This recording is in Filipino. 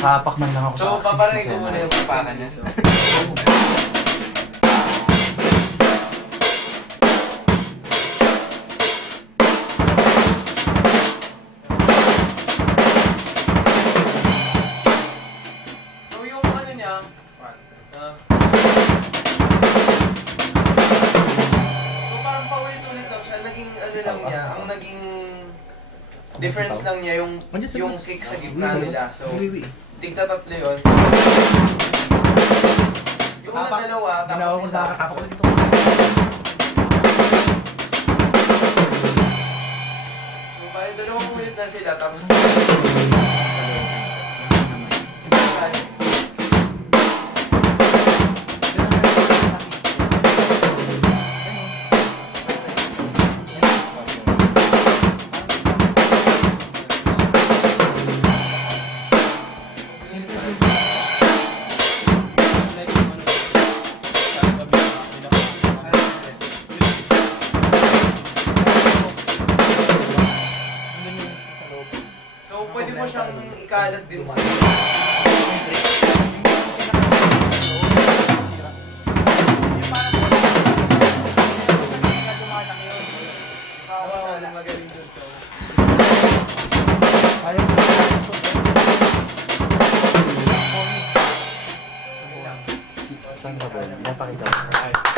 Nakapak man lang ako sa So, paparinig ko muna yung papakan niya. So, yung ano niya, so parang paulit-ulit lang siya, naging ano lang niya, ang naging difference lang niya yung kick sa gitna nila. So, tigta tatlo yun. Yung una dalawa, tapos isa. So, bali dalawang ulit na sila, tapos pwede mo siyang ikalat din sa magaling dun sa saan ka ba? Napakita ko.